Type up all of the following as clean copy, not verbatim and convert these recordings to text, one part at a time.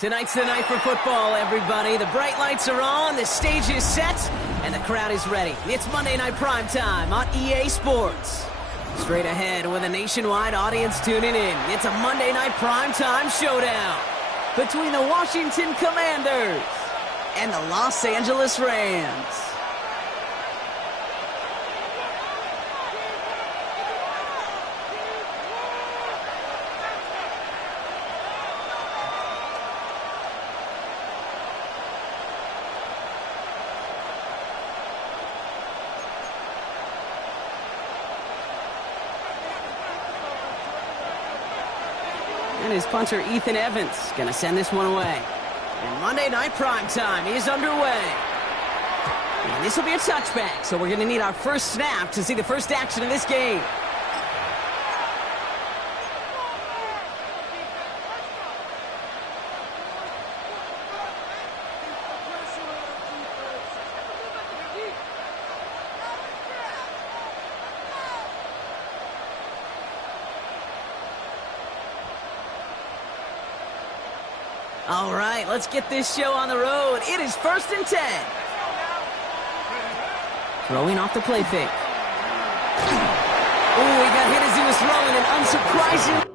Tonight's the night for football, everybody. The bright lights are on, the stage is set, and the crowd is ready. It's Monday Night Primetime on EA Sports. Straight ahead with a nationwide audience tuning in, it's a Monday Night Primetime showdown between the Washington Commanders and the Los Angeles Rams. And his punter, Ethan Evans, going to send this one away. And Monday Night Primetime is underway. And this will be a touchback, so we're going to need our first snap to see the first action of this game. All right, let's get this show on the road. It is 1st and 10. Throwing off the play fake. Oh, he got hit as he was throwing, and unsurprising.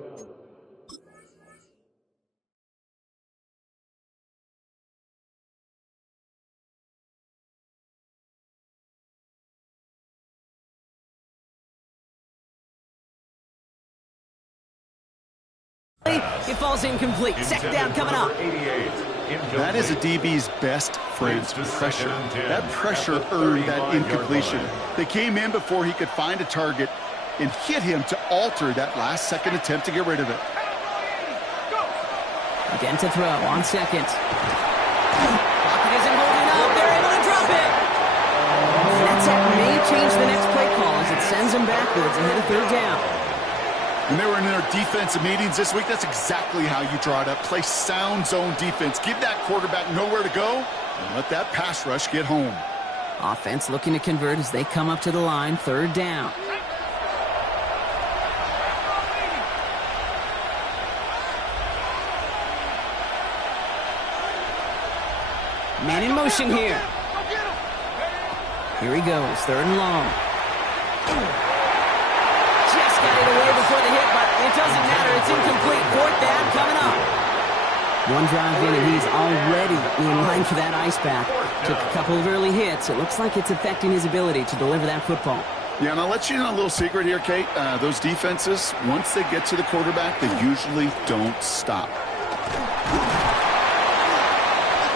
It falls incomplete. Second down coming up. That is a DB's best phrase, pressure. That pressure earned that incompletion. They came in before he could find a target and hit him to alter that last-second attempt to get rid of it. Again to throw on second. Pocket isn't holding up. They're able to drop it. That sack may change the next play call as it sends them backwards ahead of third down. When they were in their defensive meetings this week, that's exactly how you draw it up. Play sound zone defense. Give that quarterback nowhere to go and let that pass rush get home. Offense looking to convert as they come up to the line, third down. Man in motion here. Here he goes, third and long. Got it away before the hit, but it doesn't matter. It's incomplete. Fourth down coming up. One drive in, and he's already in line for that ice bath. Took a couple of early hits. It looks like it's affecting his ability to deliver that football. Yeah, and I'll let you know a little secret here, Kate. Those defenses, once they get to the quarterback, they usually don't stop.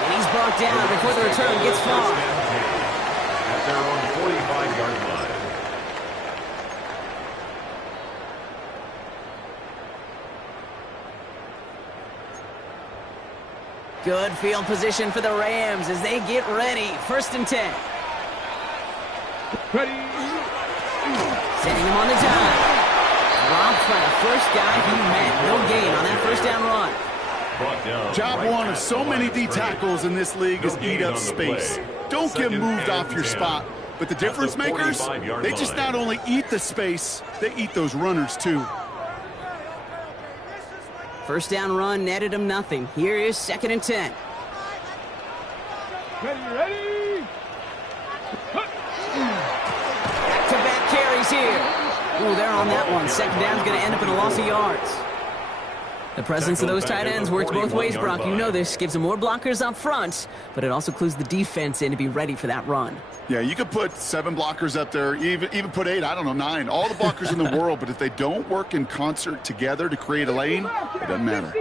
And he's brought down before the return gets far. At their own 45-yard line. Good field position for the Rams as they get ready. 1st and 10. Ready. Setting him on the dive. Dropped by the first guy he met. No gain on that first down run. Job one of so many D tackles in this league is eat up space. Don't get moved off your spot. But the difference makers, they just not only eat the space, they eat those runners too. First down run netted him nothing. Here is 2nd and 10. Ready. Back-to-back carries here. Ooh, they're on that one. Second down's going to end up in a loss of yards. The presence of those tight ends works both ways, Brock. You know this. Gives them more blockers up front, but it also clues the defense in to be ready for that run. Yeah, you could put 7 blockers up there, even put 8, I don't know, 9. All the blockers in the world, but if they don't work in concert together to create a lane, it doesn't matter.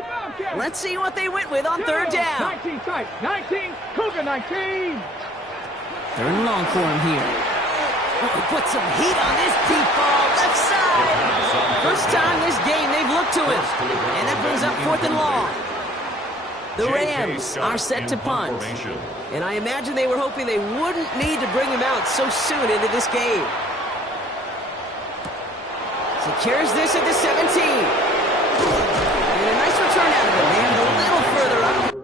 Let's see what they went with on third down. 19 tight. 19. Cougar 19. Third and long for him here. Oh, put some heat on this deep ball, left side. First time this game they've looked to it. And that brings up 4th and long. The Rams are set to punt. And I imagine they were hoping they wouldn't need to bring him out so soon into this game. Secures this at the 17. And a nice return out of it. And a little further up.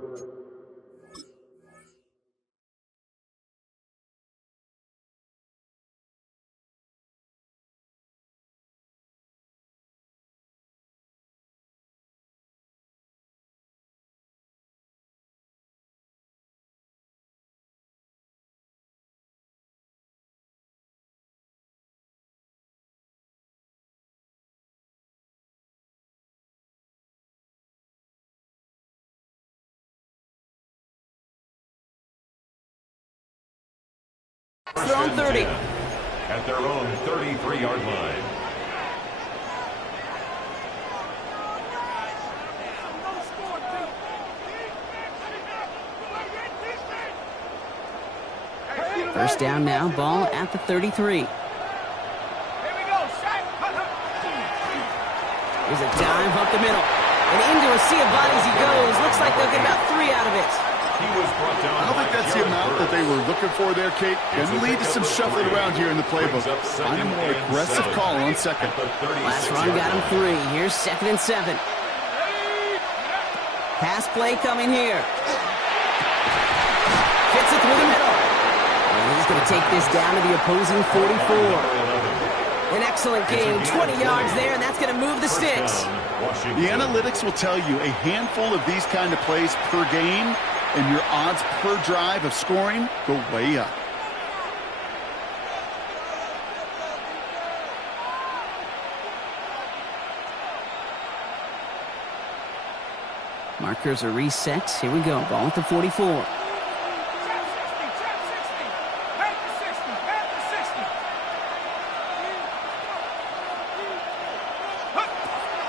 Their own 30. At their own 33-yard line. First down now, ball at the 33. Here's a dive up the middle. And into a sea of bodies he goes. Looks like they'll get about 3 out of it. He was brought down. I don't think that's the amount that they were looking for there, Kate. Going to lead to some shuffling around here in the playbook. Find a more aggressive call on second. Last run got him 3. Here's 2nd and 7. Pass play coming here. Fits it through the middle. And he's going to take this down to the opposing 44. An excellent gain, 20 yards there, and that's going to move the sticks. The analytics will tell you a handful of these kind of plays per game, and your odds per drive of scoring go way up. Markers are reset. Here we go. Ball at the 44.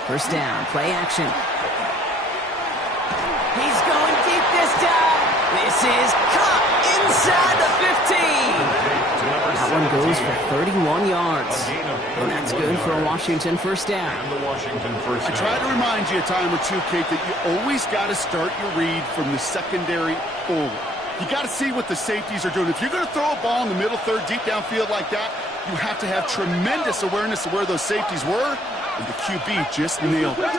First down, play action. He's going deep this time. This is caught inside the 15. That one goes for 31 yards. And that's good for a Washington first down. I try to remind you a time or two, Kate, that you always got to start your read from the secondary forward. You got to see what the safeties are doing. If you're going to throw a ball in the middle third, deep downfield like that, you have to have tremendous awareness of where those safeties were. And the QB just nailed it.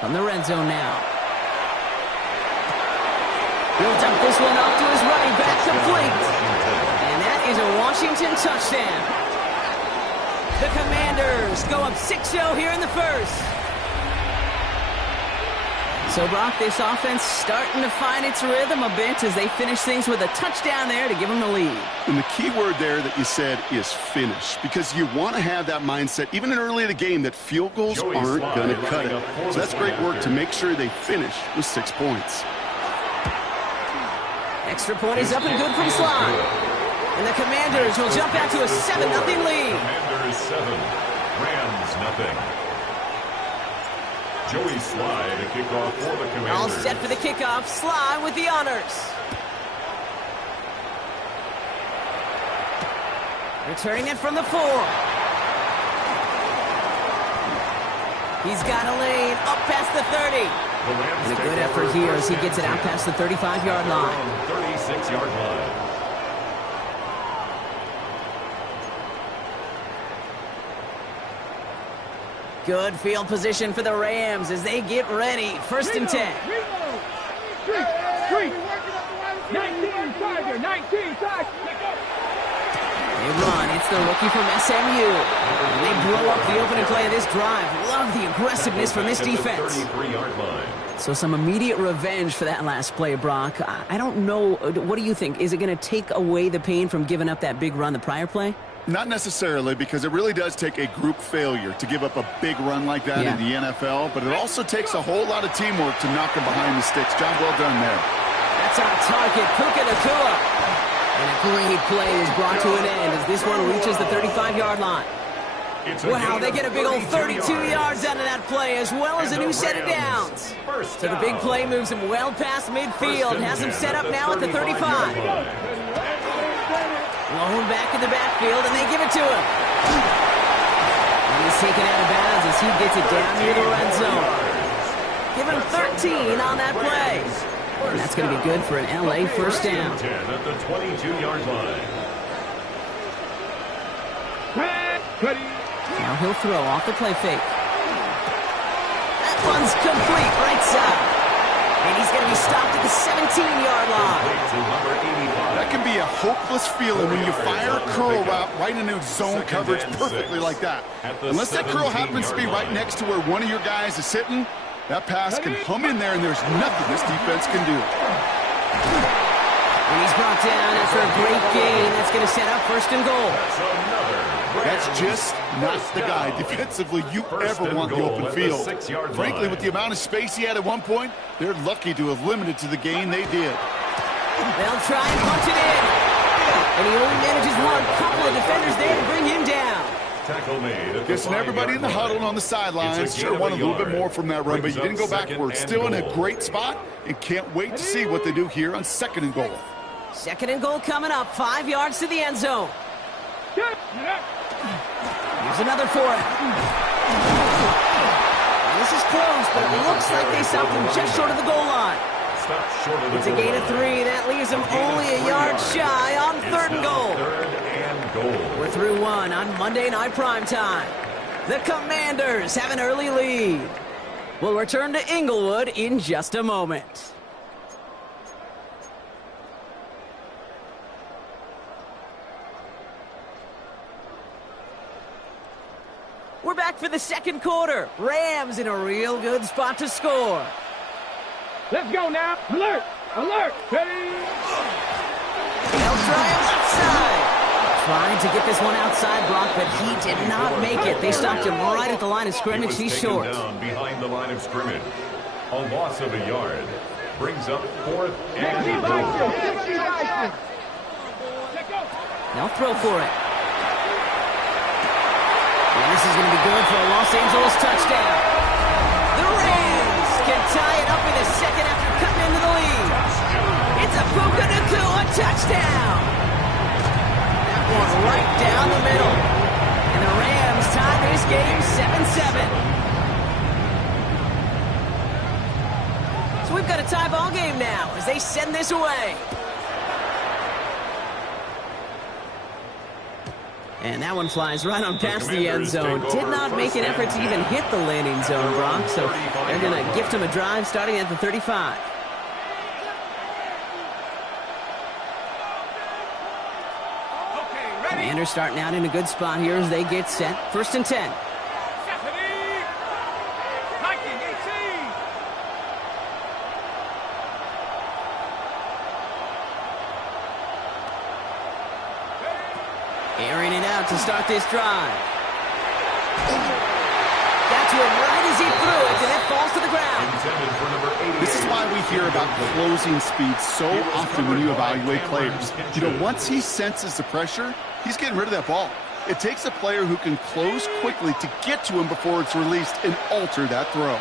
From the red zone now. He'll dump this one off to his running back, complete. And that is a Washington touchdown. The Commanders go up 6-0 here in the first. So, Brock, this offense starting to find its rhythm a bit as they finish things with a touchdown there to give them the lead. And the key word there that you said is finish, because you want to have that mindset, even in early in the game, that field goals aren't going to cut it. So that's great work to make sure they finish with 6 points. Extra point is up and good from Slide. And the Commanders will jump back to a 7-0 lead. Commanders 7, Rams nothing. Joey Slide to kick off for the Commanders. All set for the kickoff. Slide with the honors. Returning it from the 4. He's got a lane up past the 30. And a good effort here as he gets it out past the 35-yard line. 36-yard line. Good field position for the Rams as they get ready. 1st and 10. 19 Tiger, 19 Tiger. They run. It's the rookie from SMU. And they blow up the opening play of this drive. Love the aggressiveness from this defense. 33-yard line. So some immediate revenge for that last play, Brock. I don't know. What do you think? Is it going to take away the pain from giving up that big run the prior play? Not necessarily, because it really does take a group failure to give up a big run like that in the NFL, but it also takes a whole lot of teamwork to knock them behind the sticks. Job well done there. That's our target, Puka Nacua. And a great play is brought to an end as this one reaches the 35-yard line. Wow, they get a big old 32 yards out of that play, as well as a new set of downs. So the big play moves him well past midfield, has him set up now at the 35. Blown back in the backfield, and they give it to him. And he's taken out of bounds as he gets it down near the red zone. Give him 13 on that play. And that's going to be good for an LA first down. 10 at the 22-yard line. Now he'll throw off the play fake. That one's complete, right side. And he's going to be stopped at the 17-yard line. That can be a hopeless feeling when you fire a curl route right into zone coverage perfectly like that. Unless that curl happens to be right next to where one of your guys is sitting, that pass can hum in there, and there's nothing this defense can do. And he's brought down after a great gain. That's going to set up 1st and goal. That's just not the guy defensively you ever want in the open field. Frankly, with the amount of space he had at one point, they're lucky to have limited to the gain they did. They'll try and punch it in. And he only manages one. Couple of defenders there to bring him down. Tackle made. Guessing everybody in the huddle and on the sidelines sure want a little bit more from that run, but you didn't go backwards. Still in a great spot, and can't wait to see what they do here on 2nd and goal. 2nd and goal coming up. 5 yards to the end zone. Here's another for it. This is close, but it looks like they stopped him just short of the goal line. It's a gain of 3. That leaves him only a yard shy on 3rd and goal. We're through 1 on Monday Night Primetime. The Commanders have an early lead. We'll return to Inglewood in just a moment. We're back for the 2nd quarter. Rams in a real good spot to score. Let's go now. Alert! Alert! Ready! They'll try him outside. Trying to get this one outside, Brock, but he did not make it. They stopped him right at the line of scrimmage. He's short. Down behind the line of scrimmage. A loss of a yard brings up 4th and goal. They'll throw for it. And this is going to be good for a Los Angeles touchdown. The Rams can tie it up in a second after cutting into the lead. It's a Puka Nacua touchdown. That one right down the middle. And the Rams tie this game 7-7. So we've got a tie ball game now as they send this away. And that one flies right on past the end zone. Did not make an effort to even hit the landing zone, Brock. So they're going to gift him a drive starting at the 35. Commanders starting out in a good spot here as they get set. 1st and 10. Airing it out to start this drive. Got to him right as he threw it, and it falls to the ground. This is why we hear about closing speed so often when you evaluate players. You know, once he senses the pressure, he's getting rid of that ball. It takes a player who can close quickly to get to him before it's released and alter that throw.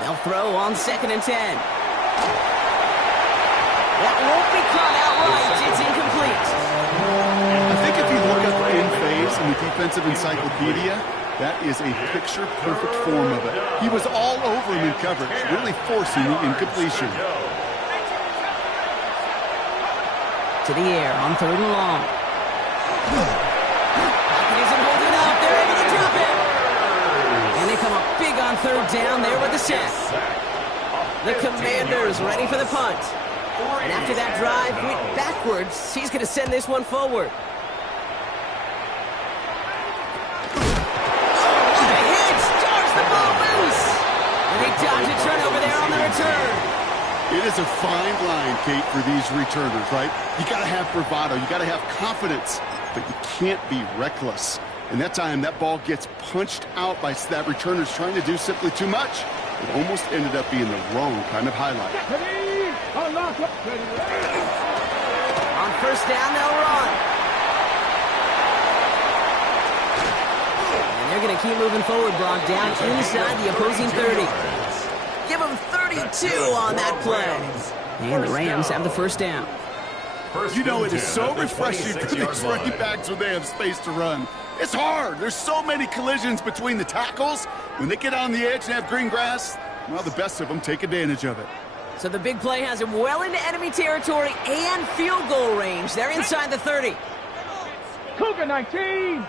They'll throw on 2nd and 10. That won't be caught outright. It's incomplete. I think if you look up in phase in the defensive encyclopedia, that is a picture-perfect form of it. He was all over him in coverage, really forcing the incompletion. To the air on 3rd and long. Pocket isn't holding up. They're able to drop it. And they come up big on 3rd down there with the sack. The Commanders ready for the punt. And after that drive went backwards, he's going to send this one forward. The hit starts the ball loose. And they dodge a turnover there on the return. It is a fine line, Kate, for these returners, right? You got to have bravado. You got to have confidence, but you can't be reckless. And that time, that ball gets punched out by that returner's trying to do simply too much. It almost ended up being the wrong kind of highlight. On 1st down, they'll run. And they're going to keep moving forward, Brock, down inside the opposing 30. Give them 32 on that play. And the Rams have the 1st down. You know, it is so refreshing for these running backs when they have space to run. It's hard. There's so many collisions between the tackles. When they get on the edge and have green grass, well, the best of them take advantage of it. So the big play has him well into enemy territory and field goal range. They're inside the 30. Cougar 19.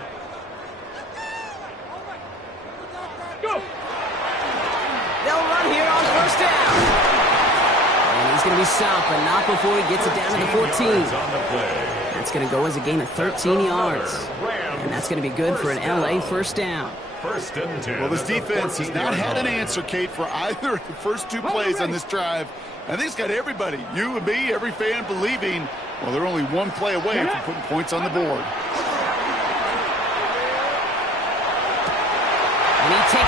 Go. They'll run here on 1st down. And he's going to be stopped, but not before he gets it down to the 14. That's going to go as a gain of 13 yards. And that's going to be good for an LA 1st down. 1st and 10. Well, this defense has not had an answer, Kate, for either of the first 2 plays on this drive. I think it's got everybody, you and me, every fan believing, well, they're only 1 play away from putting points on the board.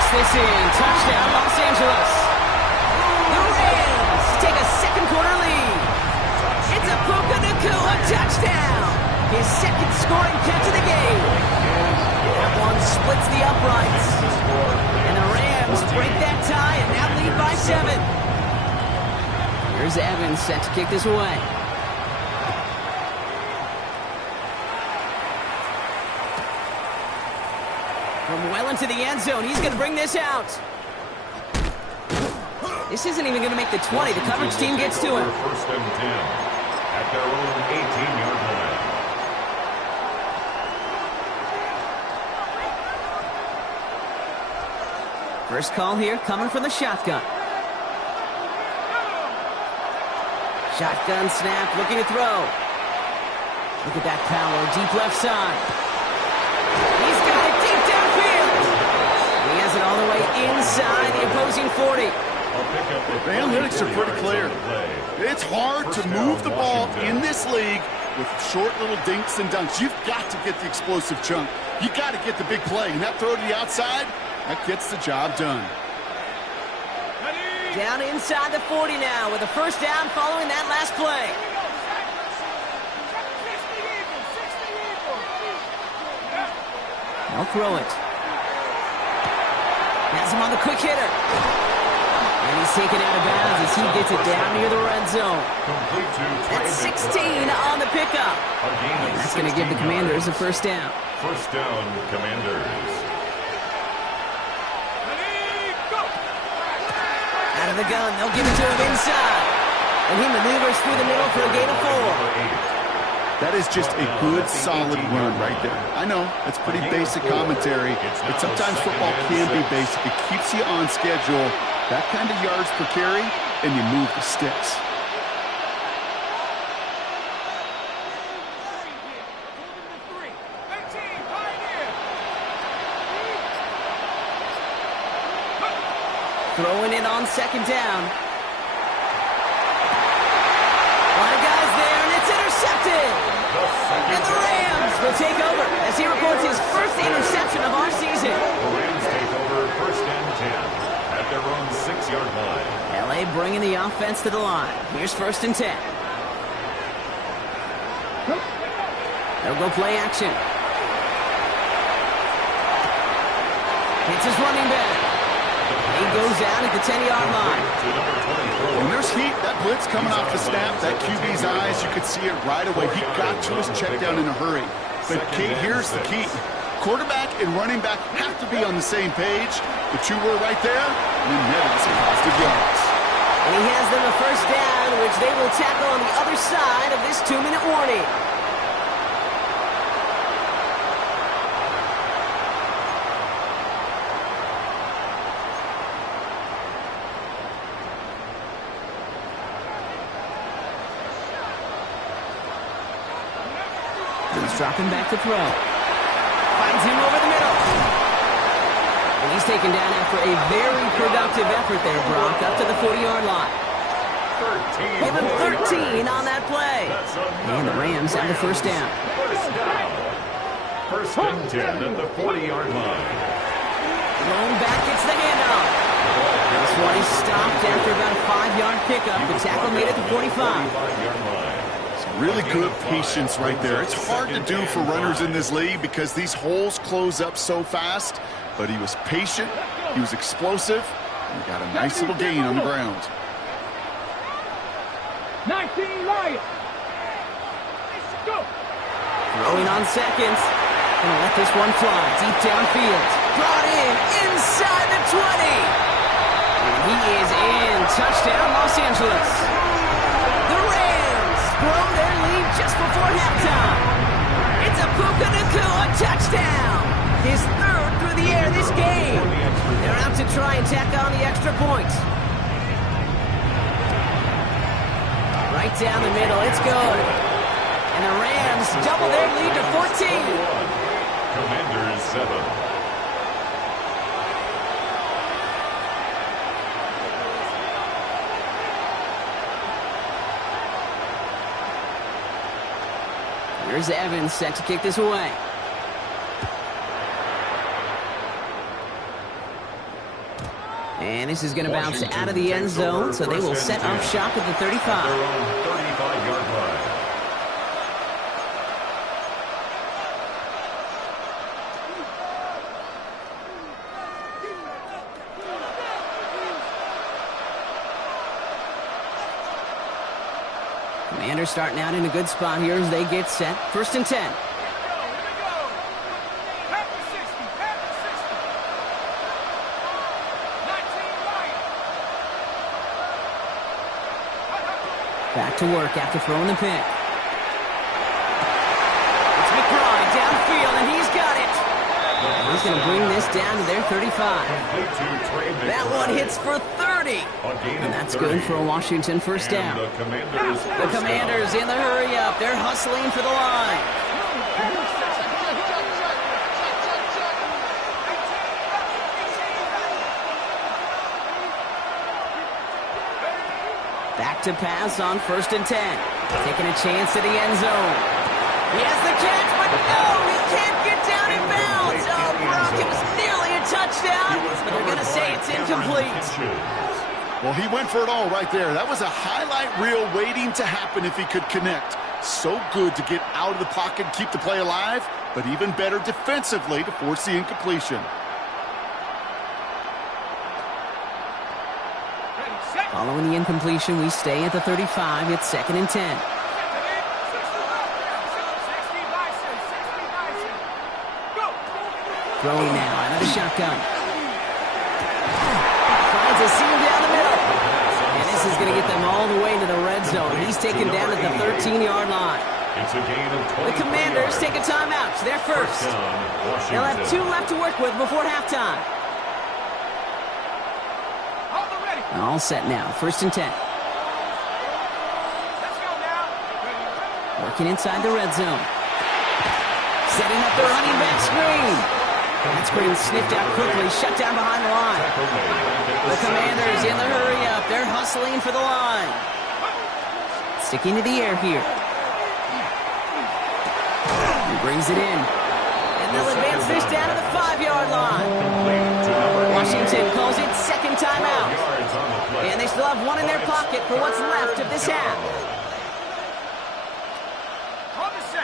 Takes this in. Touchdown, Los Angeles. The Rams take a second quarter lead. It's a Puka Nacua touchdown. His second scoring catch of the game. That one splits the uprights. And the Rams break that tie and now lead by 7. Here's Evans set to kick this away. From well into the end zone, he's going to bring this out. This isn't even going to make the 20. The coverage team gets to him. First and 10 at their own 18-yard line. First call here coming from the shotgun. Shotgun snap, looking to throw. Look at that power, deep left side. He's got it deep downfield. He has it all the way inside the opposing 40. The analytics are pretty clear. It's hard to move the ball in this league with short little dinks and dunks. You've got to get the explosive chunk. You've got to get the big play. And that throw to the outside, that gets the job done. Down inside the 40 now with a first down following that last play. They'll throw it. Has him on the quick hitter. And he's taken out of bounds as he gets it down near the red zone. That's 16 on the pickup. And that's going to give the Commanders a first down. First down, Commanders. Out of the gun, they'll give it to him inside. And he maneuvers through the middle for a gain of 4. That is just a good, solid run right there. I know, it's pretty basic commentary, but sometimes football can be basic. It keeps you on schedule, that kind of yards per carry, and you move the sticks. Throwing it on second down. A lot of guys there, and it's intercepted. And the Rams will take over as he records his first interception of our season. The Rams take over first and 10 at their own 6-yard line. LA bringing the offense to the line. Here's first and 10. They'll go play action. It's his running back. He goes out at the 10-yard line. When there's heat, that blitz coming off the snap, that QB's eyes, you could see it right away. He got to his check down in a hurry. But Kate, here's the key. Quarterback and running back have to be on the same page. The two were right there, and then never some positive yards. And he has them a first down, which they will tackle on the other side of this 2-minute warning. Dropping back to throw. Finds him over the middle. And he's taken down after a very productive effort there, Brock, up to the 40-yard line. Give him 13 on that play. And the Rams have the first down. First and 10 at the 40-yard line. Thrown back, gets the handoff. This one is stopped after about a 5-yard pickup. The tackle made it to 45. Really good patience right there. It's hard to do for runners in this league because these holes close up so fast. But he was patient, he was explosive, and he got a nice little gain on the ground. 19 Lions. Go. Throwing on seconds. Gonna let this one fly deep downfield. Brought in inside the 20. And he is in. Touchdown, Los Angeles. The Rams grow their lead just before halftime. It's a Puka Nacua touchdown. His third through the air this game. They're out to try and tack on the extra point. Right down the middle, it's good. And the Rams double their lead to 14. Commanders 7. Here's Evans set to kick this away. And this is going to bounce out of the end zone, so they will set up shop at the 35. At their own 35-yard line. Commanders starting out in a good spot here as they get set. 1st and 10. Back to work after throwing the pick. It's McBride downfield, and he's got it. And he's going to bring this down to their 35. That one hits for 30. And that's good for a Washington first down. The Commanders in the hurry up. They're hustling for the line. Back to pass on 1st and 10. Taking a chance at the end zone. He has the catch, but no, he can't get down in bounds. Oh, Brock, it was nearly a touchdown, but they're going to say it's incomplete. Well, he went for it all right there. That was a highlight reel waiting to happen if he could connect. So good to get out of the pocket and keep the play alive, but even better defensively to force the incompletion. Following the incompletion, we stay at the 35. It's 2nd and 10. Throwing now out of the shotgun. Finds a seam down the middle. And this is going to get them all the way to the red zone. He's taken down at the 13-yard line. It's a gain of 20. The Commanders take a timeout. So they're first. They'll have 2 left to work with before halftime. All set now. 1st and 10. Working inside the red zone. Setting up the running back screen. That screen sniffed out quickly. Shut down behind the line. The Commanders in the hurry up. They're hustling for the line. Sticking to the air here. He brings it in. And they'll advance this down to the 5-yard line. Washington calls it 2nd timeout. And they still have 1 in their pocket for what's left of this half.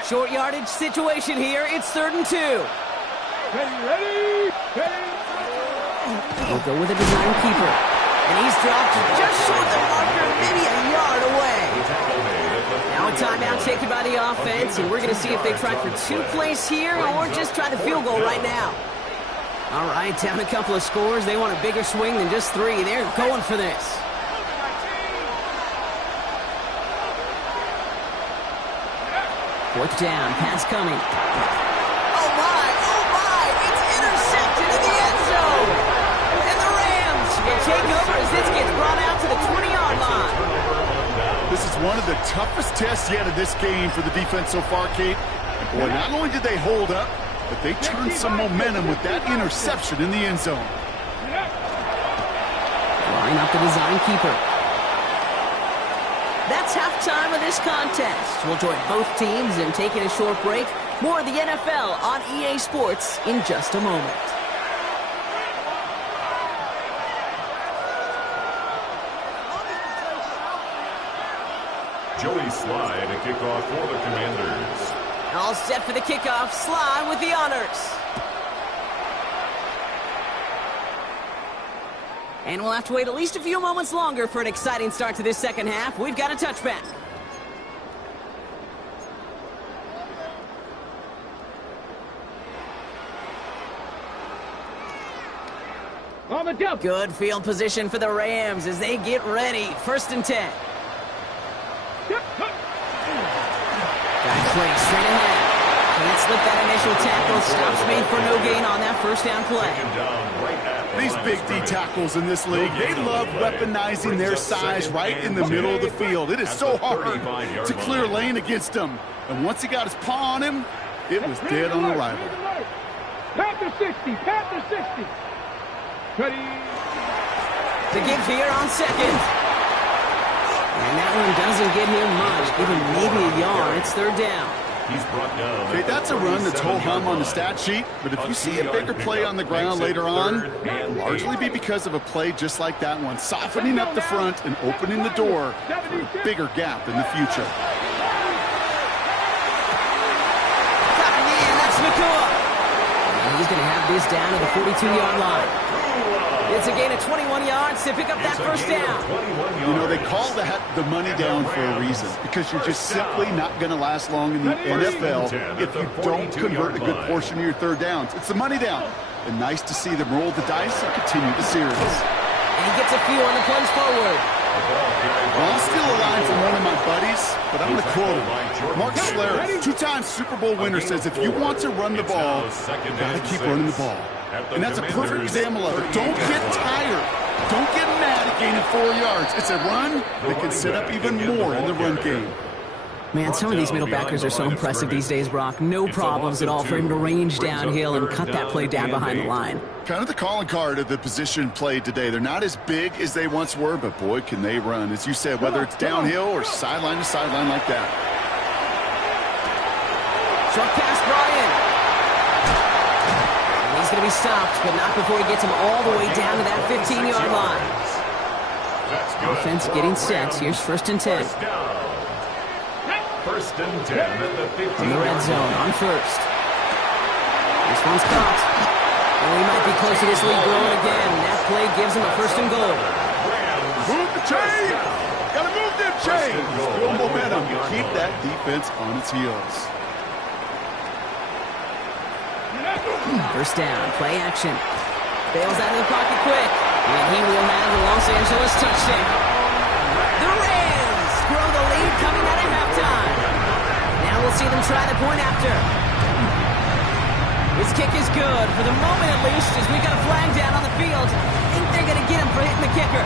Short yardage situation here. It's 3rd and 2. Ready. We'll go with a design keeper. And he's dropped just short of the marker, maybe a yard away. Now a timeout taken by the offense, and we're going to see if they try for 2 plays here or just try the field goal right now. All right, down a couple of scores. They want a bigger swing than just 3. They're going for this. Fourth down, pass coming. Oh my, it's intercepted in the end zone. And the Rams will take over as this gets brought out to the 20-yard line. This is one of the toughest tests yet of this game for the defense so far, Kate. And boy, not only did they hold up, but they turned some momentum with that interception in the end zone. Line up the design keeper. That's halftime of this contest. We'll join both teams in taking a short break. More of the NFL on EA Sports in just a moment. Joey Sly to kick off for the Commanders. All set for the kickoff. Sly with the honors. And we'll have to wait at least a few moments longer for an exciting start to this second half. We've got a touchback. On the jump. Good field position for the Rams as they get ready. 1st and 10. Guy play straight ahead. Can't slip that initial tackle. Stops made for no gain on that first down play. These big D tackles in this league, they love weaponizing their size right in the middle of the field. It is so hard to clear lane against them. And once he got his paw on him, it was dead on arrival. Panther 60. Ready. The give here on 2nd. And that one doesn't get him much. Give him maybe a yard. It's 3rd down. He's brought down. Okay, that's a run that's ho-hum on the stat sheet, but if you see a bigger play on the ground later on, it'll largely be because of a play just like that one, softening up the front and opening the door for a bigger gap in the future. And he's going to have this down to the 42-yard line. It's a gain of 21 yards to pick up that first down. You know, they call that the money down for a reason, because you're just simply not going to last long in the NFL if you don't convert a good portion of your third downs. It's the money down. And nice to see them roll the dice and continue the series. And he gets a few on the plunge forward. Well, I'll steal a line from one of my buddies, but I'm going to quote him. Mark Schlereth, two-time Super Bowl winner, says if you want to run the ball, you got to keep running the ball. And that's a perfect example of it. Don't get tired. Don't get mad at gaining 4 yards. It's a run that can set up even more in the run game. Man, some of these middle backers are so impressive these days, Brock. No problems at all for him to range downhill and cut that play down behind the line. Kind of the calling card of the position played today. They're not as big as they once were, but boy, can they run. As you said, whether it's downhill or sideline to sideline like that. Short pass, Brian. And he's going to be stopped, but not before he gets him all the way down to that 15-yard line. Offense getting set. Here's 1st and 10. First and 10 at the 15. From the red zone on first. This one's caught. And we might be close to this lead growing again. That play gives him a 1st and goal. Move the chain! Gotta move them chains! Build momentum. Keep that defense on its heels. First down, play action. Bails out of the pocket quick. And he will have the Los Angeles touchdown. The Rams grow the lead coming out of halftime. Now we'll see them try the point after. His kick is good, for the moment at least, as we got a flag down on the field. I think they're going to get him for hitting the kicker.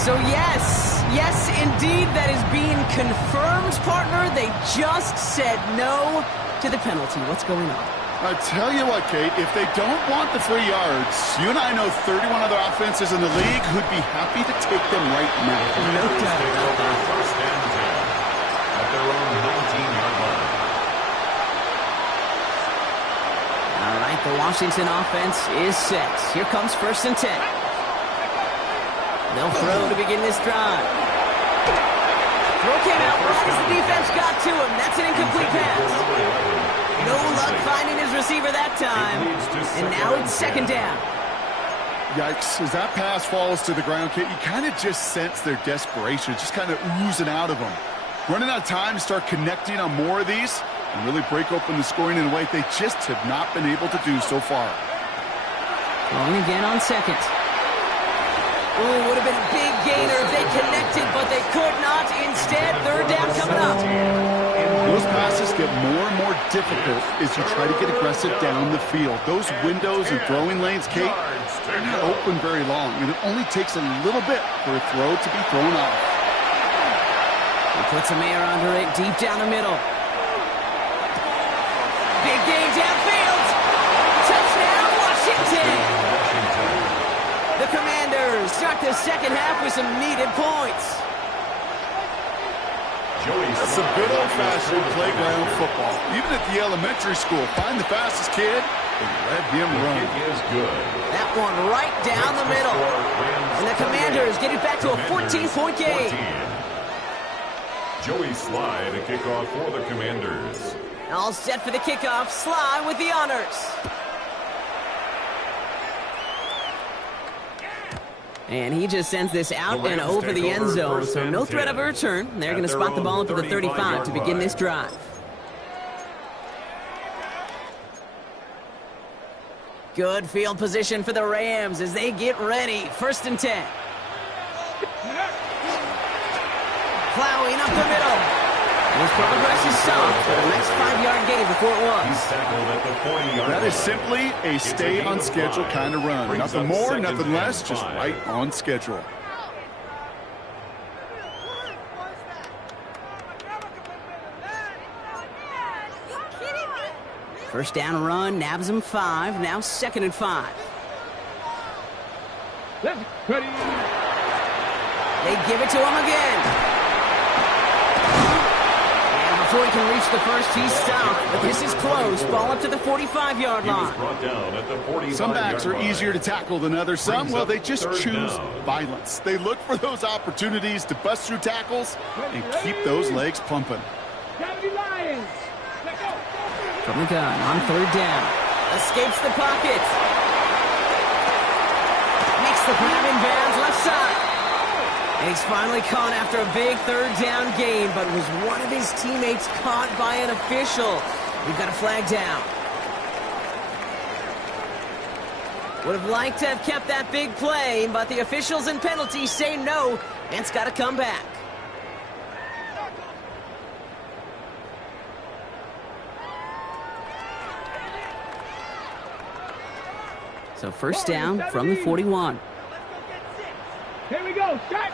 So yes, indeed, that is being confirmed, partner. They just said no to the penalty. What's going on? I tell you what, Kate, if they don't want the 3 yards, you and I know 31 other offenses in the league who'd be happy to take them right now. No doubt about that. First and 10 at their own 19-yard line. All right, the Washington offense is set. Here comes 1st and 10. They'll throw to begin this drive. Throw came out right as the defense got to him. That's an incomplete pass. No luck finding his receiver that time. And now it's 2nd down. Yikes. As that pass falls to the ground, Kate, you kind of just sense their desperation. Just kind of oozing out of them. Running out of time to start connecting on more of these and really break open the scoring in a way they just have not been able to do so far. Going again on 2nd. Ooh, would have been a big gainer if they connected, but they could not. Instead, 3rd down coming up. Those passes get more and more difficult as you try to get aggressive down the field. Those windows and throwing lanes, Kate, they're not open very long, and it only takes a little bit for a throw to be thrown off. He puts some air under it, deep down the middle. Big gain downfield. Touchdown, Washington. The Commanders start the 2nd half with some needed points. That's some good old-fashioned playground football. Even at the elementary school, find the fastest kid and let him run. Is good. That one right down the middle. And the Commanders get it back to a 14-point game. Joey Sly to kick off for the Commanders. All set for the kickoff. Sly with the honors. And he just sends this out and over the end zone, so no threat of a return. They're going to spot the ball up to the 35 to begin this drive. Good field position for the Rams as they get ready. 1st and 10. Plowing up the middle. His progress is stopped, but a nice 5-yard gain before it was. He's tackled at the 40-yard line. That is simply a stay on schedule kind of run. Nothing more, nothing less, just right on schedule. First down run, nabs him 5, now 2nd and 5. Let's ready. They give it to him again. Before he can reach the first, he's stopped. But this is close. Ball up to the 45-yard line. He was brought down at the 45-yard Some backs are line. easier to tackle than others. Some, well, they just choose violence. They look for those opportunities to bust through tackles and keep those legs pumping. From the gun on third down. Escapes the pocket. Makes the grab in bounds left side. And he's finally caught after a big third down gain, but was one of his teammates caught by an official. We've got a flag down. Would have liked to have kept that big play, but the officials and penalties say no, and it's got to come back. So first down from the 41. Here we go, start.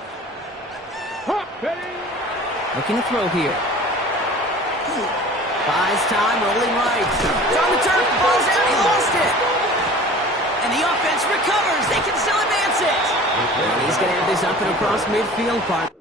Looking to throw here. Buys time, rolling right. It's on the turf, the ball's out, he lost it. And the offense recovers, they can still advance it. And he's going to have this up and across midfield part.